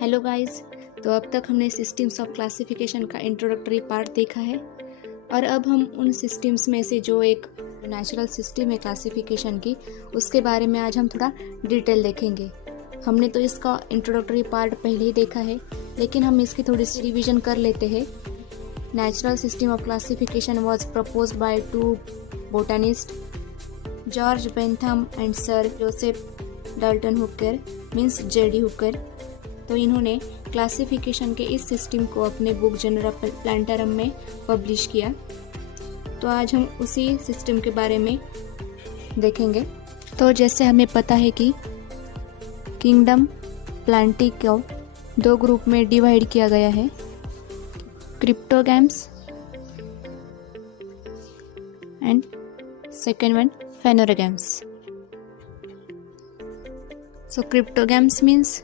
Hello guys. तो अब तक हमने सिस्टम्स ऑफ क्लासिफिकेशन का इंट्रोडक्टरी पार्ट देखा है और अब हम उन सिस्टम्स में से जो एक नेचुरल सिस्टम है क्लासिफिकेशन की, उसके बारे में आज हम थोड़ा डिटेल देखेंगे। हमने तो इसका इंट्रोडक्टरी पार्ट पहले ही देखा है, लेकिन हम इसकी थोड़ी सी रिवीजन कर लेते हैं। Natural system of classification was proposed by two botanist, George Bentham and sir Joseph Dalton Hooker means JD Hooker. तो इन्होंने क्लासिफिकेशन के इस सिस्टम को अपने बुक जनरा प्लांटारम में पब्लिश किया। तो आज हम उसी सिस्टम के बारे में देखेंगे। तो जैसे हमें पता है कि किंगडम प्लांटी को दो ग्रुप में डिवाइड किया गया है, cryptogams and second one phanerogams. So cryptogams means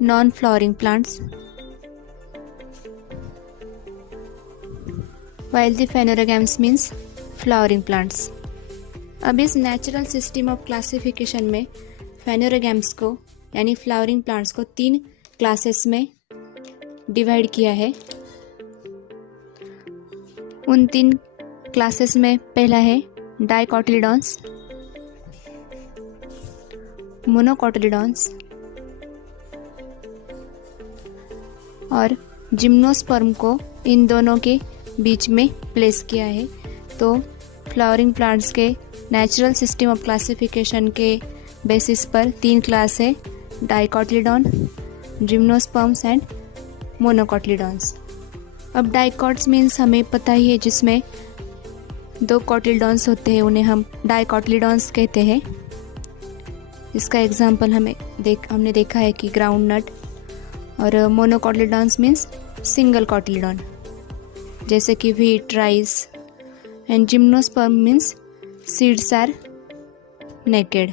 non-flowering plants, while the phanerogams means flowering plants. अब इस नेचुरल सिस्टम ऑफ क्लासिफिकेशन में फेनोरोगैम्स को यानी फ्लावरिंग प्लांट्स को 3 क्लासेस में डिवाइड किया है। उन 3 क्लासेस में पहला है डाइकोटिलीडॉन्स, मोनोकोटिलीडॉन्स और जिम्नोस्पर्म को इन दोनों के बीच में प्लेस किया है। तो फ्लावरिंग प्लांट्स के नेचुरल सिस्टम ऑफ क्लासिफिकेशन के बेसिस पर 3 क्लास है, डाइकोटिलीडॉन, जिम्नोस्पर्म्स एंड मोनोकोटिलीडॉन्स। अब डाइकोट्स मीन्स हमें पता ही है, जिसमें 2 कोटिलीडॉन्स होते हैं, उन्हें हम डाइकोटिलीडॉन्स कहते हैं। इसका एग्जाम्पल हमने देखा है कि ग्राउंड नट। और मोनोकोटिलीडॉन्स मीन्स सिंगल कोटिलीडॉन, जैसे कि wheat, rice. And gymnosperm means seeds are naked,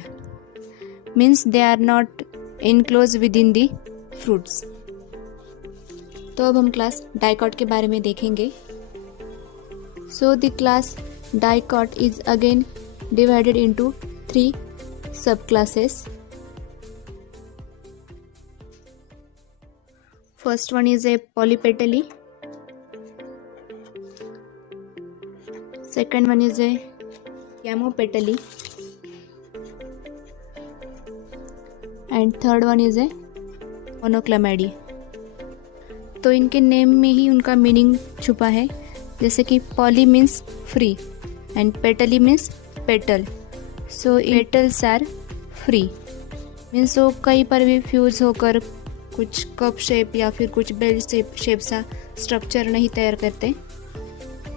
means they are not enclose within the fruits. तो अब हम क्लास डाइकोट के बारे में देखेंगे। So the class dicot is again divided into 3 सब classes. First one is a polypetally, second one is a gamopetally, and third one is a monoclamidy. तो इनके नेम में ही उनका मीनिंग छुपा है, जैसे कि poly means free and petaly means petal. So petals are free means वो कहीं पर भी फ्यूज होकर कुछ कप शेप या फिर कुछ बेल शेप सा स्ट्रक्चर नहीं तैयार करते।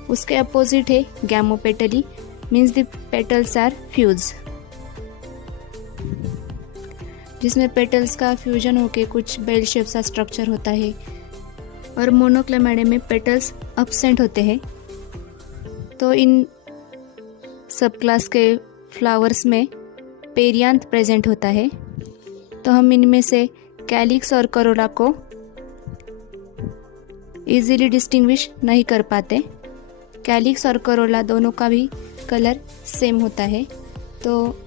उसके अपोजिट है gamopetaly, means the petals are fuse, जिसमें पेटल्स का फ्यूजन होके कुछ बेल शेप सा स्ट्रक्चर होता है। और मोनोक्लेमाइडे में पेटल्स अब्सेंट होते हैं। तो इन सब क्लास के फ्लावर्स में पेरियांथ प्रेजेंट होता है। तो हम इनमें से कैलिक्स और करोला को इजीली डिस्टिंग्विश नहीं कर पाते। कैलिक्स और करोला दोनों का भी कलर सेम होता है, तो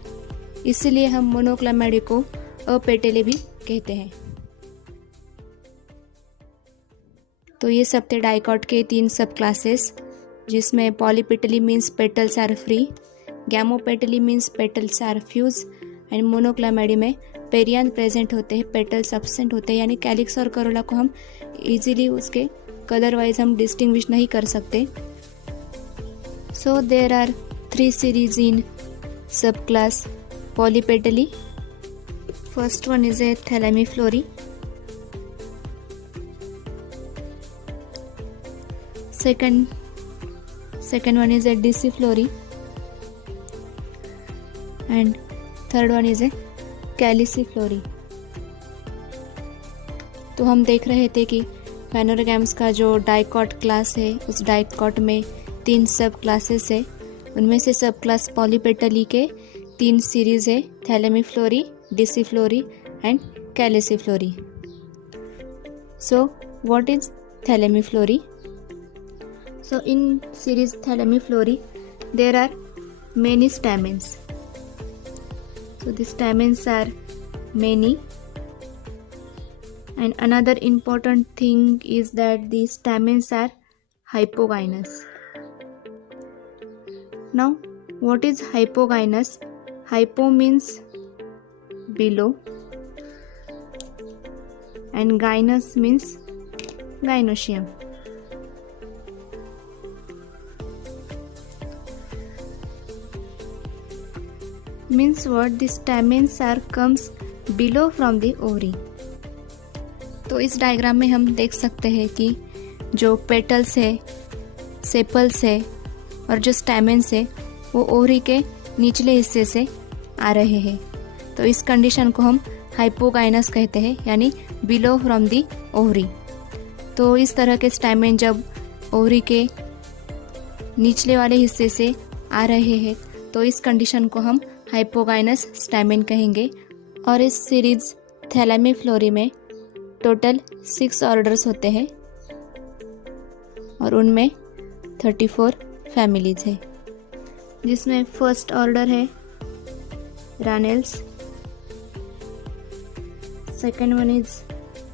इसलिए हम मोनोक्लेमाइडे को अपेटेले भी कहते हैं। तो ये सब थे डाइकोट के 3 सब क्लासेस, जिसमें polypetaly means petals are free, gamopetaly means petals are fuse and monochlamydeae में पेरियांथ प्रेजेंट होते हैं, पेटल्स एब्सेंट होते हैं। यानी कैलिक्स और करोला को हम इजीली उसके कलर वाइज हम डिस्टिंग्विश नहीं कर सकते। So there are 3 series in subclass Polypetalae. First one is a Thalamiflorae, second one is a deciflory and third one is a कैलिसीफ्लोरी. तो हम देख रहे थे कि फेनोरोगैम्स का जो डाइकोट क्लास है, उस डाइकोट में 3 सब क्लासेस है। उनमें से सब क्लास पॉलीपेटली के 3 सीरीज है, Thalamiflorae, Disciflorae and Calyciflorae. So what is Thalamiflorae? So in series Thalamiflory there are many stamens. So the stamens are many And another important thing is that the stamens are hypogynous. Now, what is hypogynous? Hypo means below and gynous means gynoecium. Means what? The stamens are comes below from the ovary. तो इस diagram में हम देख सकते हैं कि जो petals है, सेपल्स है और जो स्टैमेंस है वो ओवरी के निचले हिस्से से आ रहे हैं। तो इस कंडीशन को हम हाइपोगाइनस कहते हैं, यानी बिलो फ्रॉम दी ओवरी। तो इस तरह के स्टैमेन जब ओवरी के निचले वाले हिस्से से आ रहे हैं तो इस कंडीशन को हम हाइपोगाइनस स्टैमेन कहेंगे। और इस सीरीज थैलेमीफ्लोरी में टोटल 6 ऑर्डर्स होते हैं और उनमें 34 फैमिलीज है, जिसमें फर्स्ट ऑर्डर है Ranales, second one is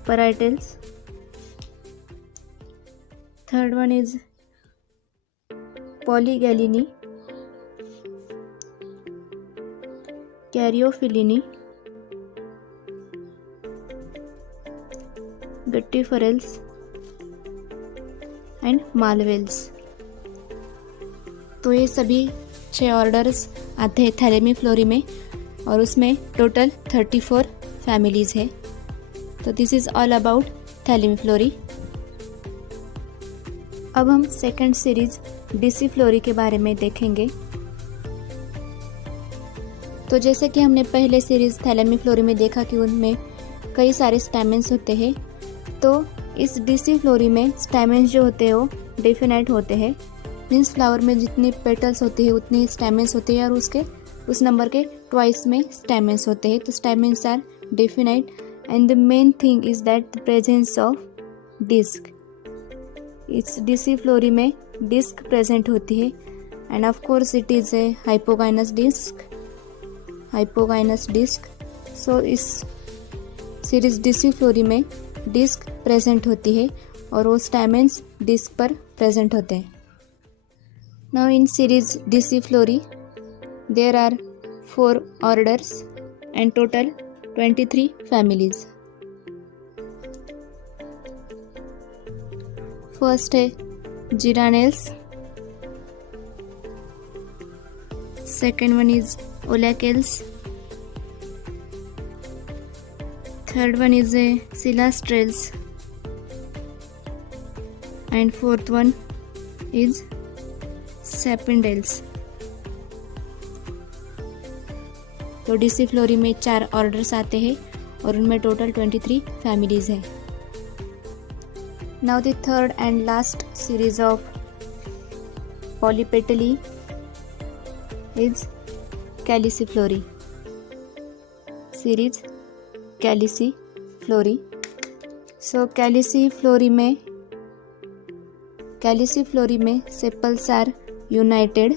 Parietales, third one is Polygalineae, Caryophyllineae, Guttiferales and Malvales. तो ये सभी 6 ऑर्डर्स आते हैं थैलेमीफ्लोरी में और उसमें टोटल 34 फैमिलीज है। तो दिस इज़ ऑल अबाउट थैलेमीफ्लोरी। अब हम सेकंड सीरीज डिसिफ्लोरी के बारे में देखेंगे। तो जैसे कि हमने पहले सीरीज थैलेमीफ्लोरी में देखा कि उनमें कई सारे स्टैमेंस होते हैं, तो इस डिसिफ्लोरी में स्टैमेंस जो होते हैं वो डेफिनाइट होते हैं। मीन्स फ्लावर में जितनी पेटल्स होती है उतनी स्टैमेंस होती है और उसके उस नंबर के ट्वाइस में स्टैमेंस होते हैं। तो stamens are definite and the main thing is that the presence of disc. इस डिसिफ्लोरी में डिस्क प्रेजेंट होती है and of course it is a hypogynous disc. So इस सीरीज डिसिफ्लोरी में डिस्क प्रेजेंट होती है और वो स्टैमेंस डिस्क पर प्रेजेंट होते हैं। Now in series Disciflorae there are 4 orders and total 23 families. First है Geraniales, second one is Olacales, third one is a Silastrels and fourth one is Sapindales। तो डिसिफ्लोरी में 4 ऑर्डर्स आते हैं और उनमें टोटल 23 फैमिलीज हैं। Now the third and last series of Polypetalae is Calyciflorae series Calyciflorae. So Calyciflorae में sepals are united,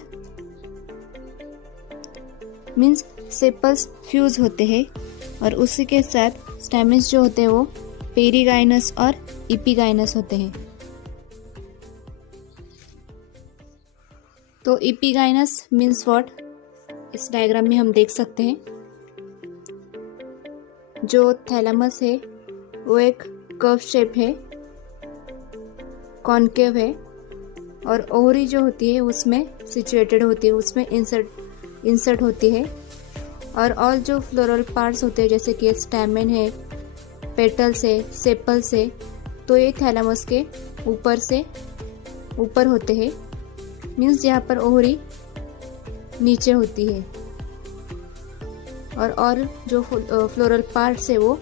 means sepals fuse होते हैं और उसी के साथ स्टैमेंस जो होते हैं वो पेरीगाइनस और इपीगाइनस होते हैं। तो इपीगाइनस मीन्स व्हाट? इस डायग्राम में हम देख सकते हैं जो थैलेमस है वो एक कर्व शेप है, कॉनकेव है और ओवरी जो होती है उसमें सिचुएटेड होती है, उसमें इंसर्ट होती है। और ऑल जो फ्लोरल पार्ट्स होते हैं जैसे कि स्टैमेन है, पेटल्स है, सेपल्स है, तो ये थैलेमस के ऊपर होते हैं। मीन्स यहाँ पर ओवरी नीचे होती है और जो फ्लोरल पार्ट्स है वो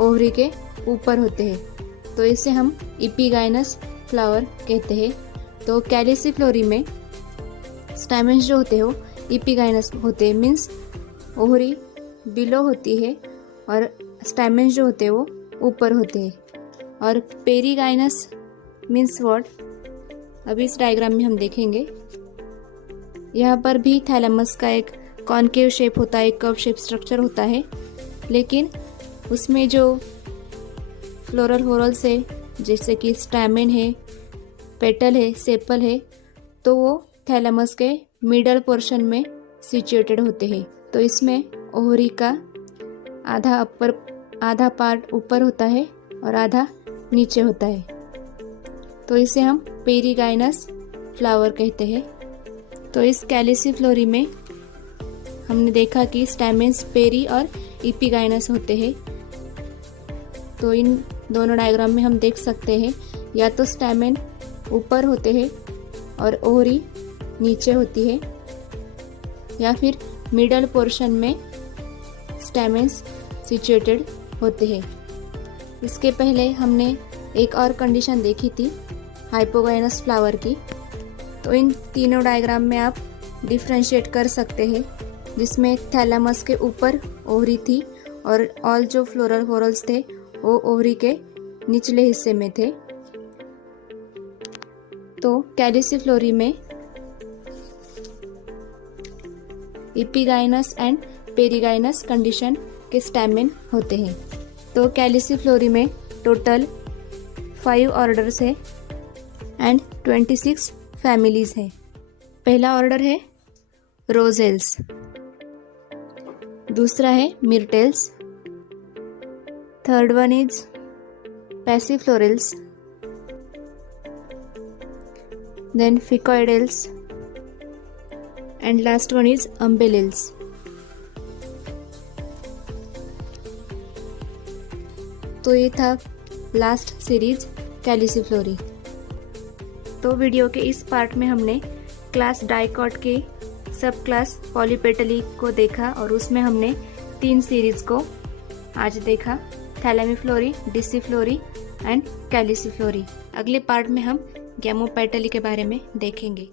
ओवरी के ऊपर होते हैं। तो इसे हम इपीगाइनस फ्लावर कहते हैं। तो कैलिसिफ्लोरी में स्टैमेंस जो होते हैं वो इपीगाइनस होते हैं, मीन्स ओवरी बिलो होती है और स्टैमेंस जो होते हैं वो ऊपर होते हैं। और पेरीगाइनस मीन्स व्हाट? अभी इस डायग्राम में हम देखेंगे। यहाँ पर भी थैलेमस का एक कॉनकेव शेप होता है, एक कर्व शेप स्ट्रक्चर होता है, लेकिन उसमें जो फ्लोरल होरल्स है, जैसे कि स्टैमेन है, पेटल है, सेपल है, तो वो थैलेमस के मिडल पोर्शन में सिचुएटेड होते हैं। तो इसमें ओवरी का आधा पार्ट ऊपर होता है और आधा नीचे होता है, तो इसे हम पेरीगाइनस फ्लावर कहते हैं। तो इस कैलिसिफ्लोरी में हमने देखा कि स्टैमेन्स पेरी और इपिगाइनस होते हैं। तो इन दोनों डायग्राम में हम देख सकते हैं या तो स्टैमेन ऊपर होते हैं और ओवरी नीचे होती है, या फिर मिडल पोर्शन में स्टैमेन्स सिचुएटेड होते हैं। इसके पहले हमने एक और कंडीशन देखी थी हाइपोगाइनस फ्लावर की। तो इन तीनों डायग्राम में आप डिफ्रेंशिएट कर सकते हैं, जिसमें थैलेमस के ऊपर ओवरी थी और ऑल जो फ्लोरल होरल्स थे वो ओवरी के निचले हिस्से में थे। तो कैलिसिफ्लोरी में इपिगाइनस एंड पेरीगाइनस कंडीशन के स्टैमेन होते हैं। तो कैलिसिफ्लोरी में टोटल 5 ऑर्डर्स है एंड 26 फैमिलीज है। पहला ऑर्डर है रोजेल्स, दूसरा है Myrtales, third one is Passiflorales, then Ficoidales and last one is Umbellales. तो ये था लास्ट सीरीज कैलिसिफ्लोरी। तो वीडियो के इस पार्ट में हमने क्लास डाइकॉट के सब क्लास पॉलीपेटली को देखा और उसमें हमने 3 सीरीज को आज देखा, थैलेमिफ्लोरी, डिसिफ्लोरी एंड कैलिसिफ्लोरी। अगले पार्ट में हम गैमोपेटली के बारे में देखेंगे।